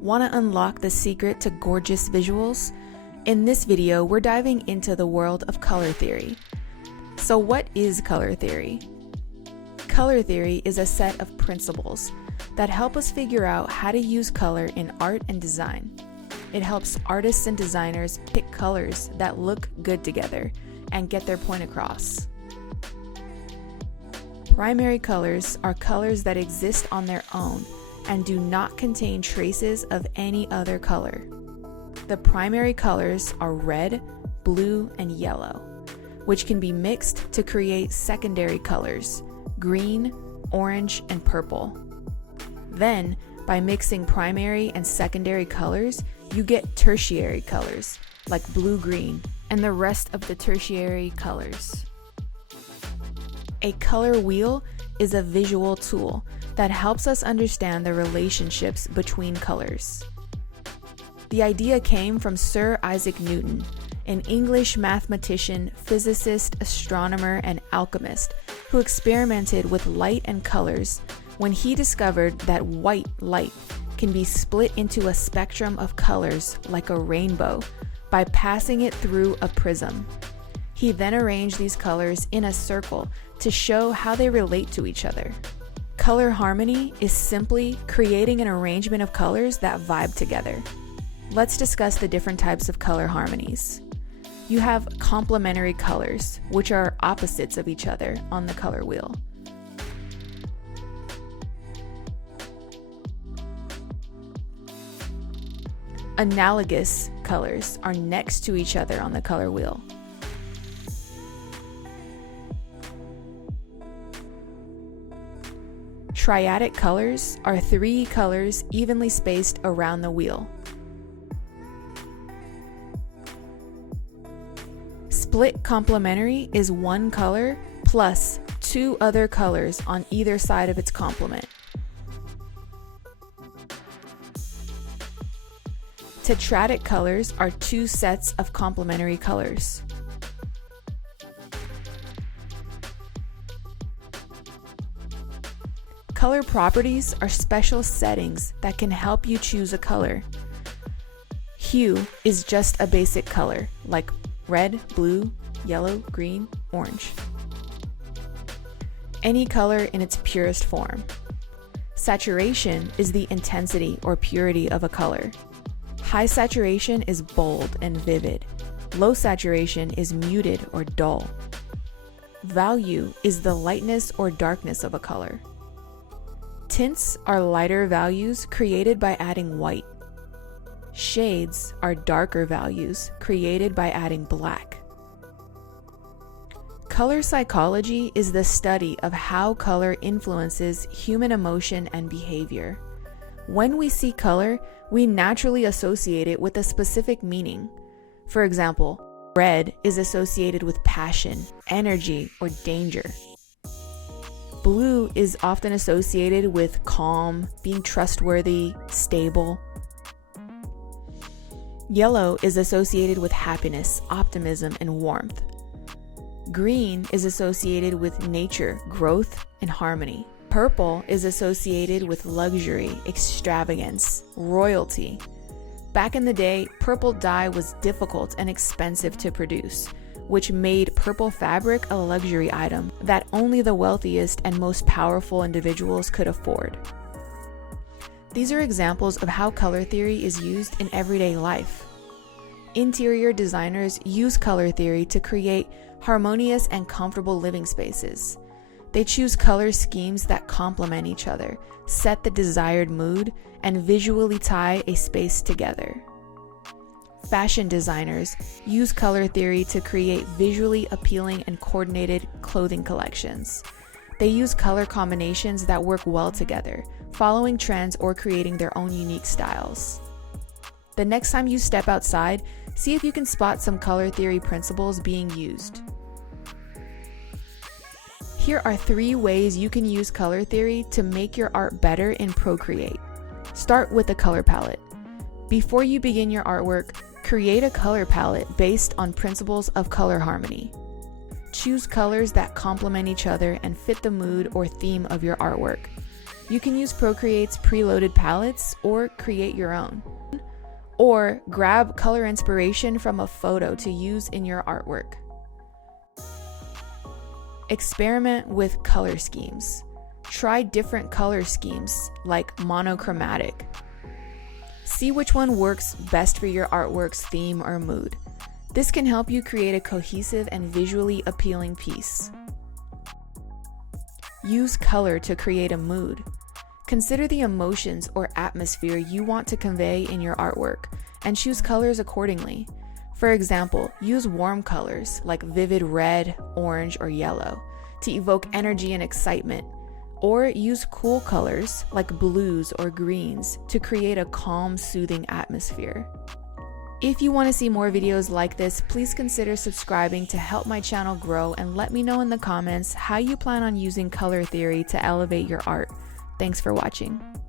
Want to unlock the secret to gorgeous visuals? In this video, we're diving into the world of color theory. So what is color theory? Color theory is a set of principles that help us figure out how to use color in art and design. It helps artists and designers pick colors that look good together and get their point across. Primary colors are colors that exist on their own and do not contain traces of any other color. The primary colors are red, blue, and yellow, which can be mixed to create secondary colors, green, orange, and purple. Then, by mixing primary and secondary colors, you get tertiary colors, like blue-green, and the rest of the tertiary colors. A color wheel is a visual tool that helps us understand the relationships between colors. The idea came from Sir Isaac Newton, an English mathematician, physicist, astronomer, and alchemist who experimented with light and colors when he discovered that white light can be split into a spectrum of colors like a rainbow by passing it through a prism. He then arranged these colors in a circle to show how they relate to each other. Color harmony is simply creating an arrangement of colors that vibe together. Let's discuss the different types of color harmonies. You have complementary colors, which are opposites of each other on the color wheel. Analogous colors are next to each other on the color wheel. Triadic colors are three colors evenly spaced around the wheel. Split complementary is one color plus two other colors on either side of its complement. Tetradic colors are two sets of complementary colors. Color properties are special settings that can help you choose a color. Hue is just a basic color, like red, blue, yellow, green, orange. Any color in its purest form. Saturation is the intensity or purity of a color. High saturation is bold and vivid. Low saturation is muted or dull. Value is the lightness or darkness of a color. Tints are lighter values created by adding white. Shades are darker values created by adding black. Color psychology is the study of how color influences human emotion and behavior. When we see color, we naturally associate it with a specific meaning. For example, red is associated with passion, energy, or danger. Blue is often associated with calm, being trustworthy, stable. Yellow is associated with happiness, optimism, and warmth. Green is associated with nature, growth, and harmony. Purple is associated with luxury, extravagance, royalty. Back in the day, purple dye was difficult and expensive to produce, which made purple fabric a luxury item that only the wealthiest and most powerful individuals could afford. These are examples of how color theory is used in everyday life. Interior designers use color theory to create harmonious and comfortable living spaces. They choose color schemes that complement each other, set the desired mood, and visually tie a space together. Fashion designers use color theory to create visually appealing and coordinated clothing collections. They use color combinations that work well together, following trends or creating their own unique styles. The next time you step outside, see if you can spot some color theory principles being used. Here are 3 ways you can use color theory to make your art better in Procreate. Start with a color palette. Before you begin your artwork, create a color palette based on principles of color harmony. Choose colors that complement each other and fit the mood or theme of your artwork. You can use Procreate's preloaded palettes or create your own. Or grab color inspiration from a photo to use in your artwork. Experiment with color schemes. Try different color schemes like monochromatic. See which one works best for your artwork's theme or mood. This can help you create a cohesive and visually appealing piece. Use color to create a mood. Consider the emotions or atmosphere you want to convey in your artwork and choose colors accordingly. For example, use warm colors like vivid red, orange, or yellow to evoke energy and excitement, or use cool colors like blues or greens to create a calm, soothing atmosphere. If you want to see more videos like this, please consider subscribing to help my channel grow, and let me know in the comments how you plan on using color theory to elevate your art. Thanks for watching.